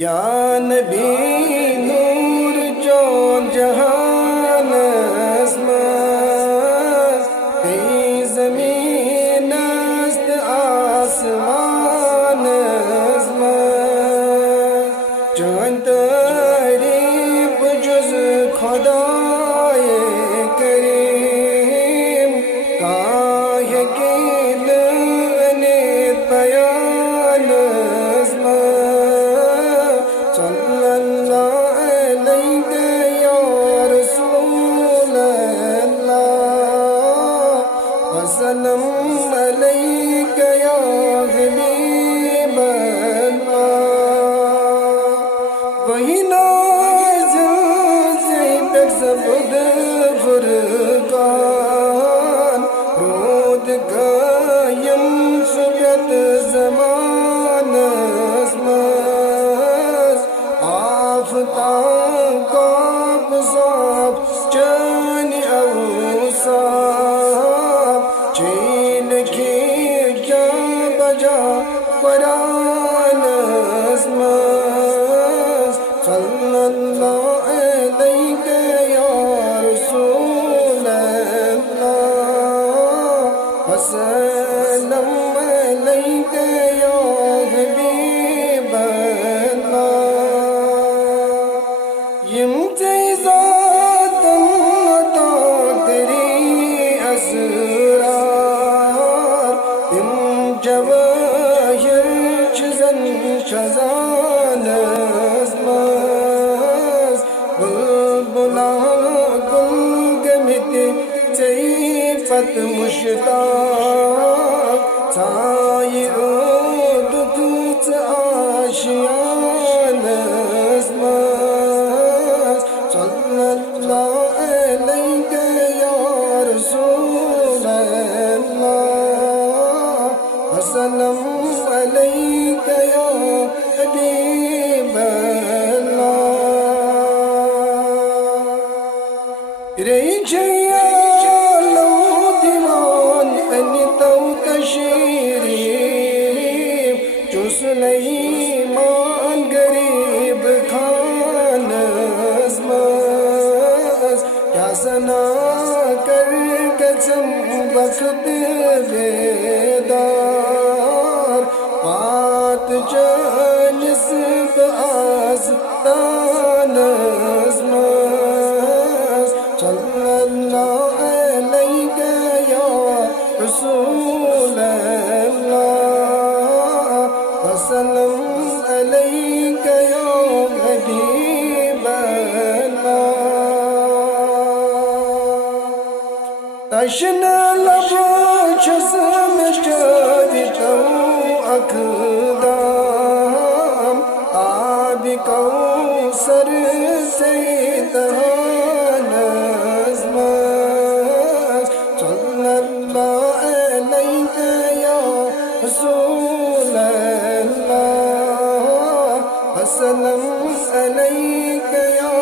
یا نبی نور جان جہان اسماس ای زمین است آسمان اسماس جان تعریف جز خدای کریم کاہے کی لعنت بیان صلی اللہ علیہ یا رسول اللہ وسلم علیہ یا حبیب اللہ وہی نازل سے پر زبد فرقان رود قائم صبت زمان آفتاب کاپ صاف چین اوصاف چین کی کیا بجا قرآن اسماس صلی اللہ علیہ یا رسول اللہ وسلم علیہ یا حبیب امتیازات عطا تیری اسرار ام جواہر چزن شزان اسماس بلبلا گل گمت صیفت مشتاق سائر دکت آشیان اسماس صلی اللہ علیہ یا رسول اللہ وسلم علیہ یا حبیب اللہ ریچیا لو دیوان انتو تشریف جو سلیمان غریب خان کیا سنا کر قسم وقت بیدار بات جانس بآستان اسماس صلی اللہ علیہ یا رسول اللہ وسلم علیہ یا حبیب اللہ تشن لب چشم جاویتو اقدام آب کوثر سے دہان اسماس صلی اللہ علیہ یا رسول اللہ وسلم علیہ یا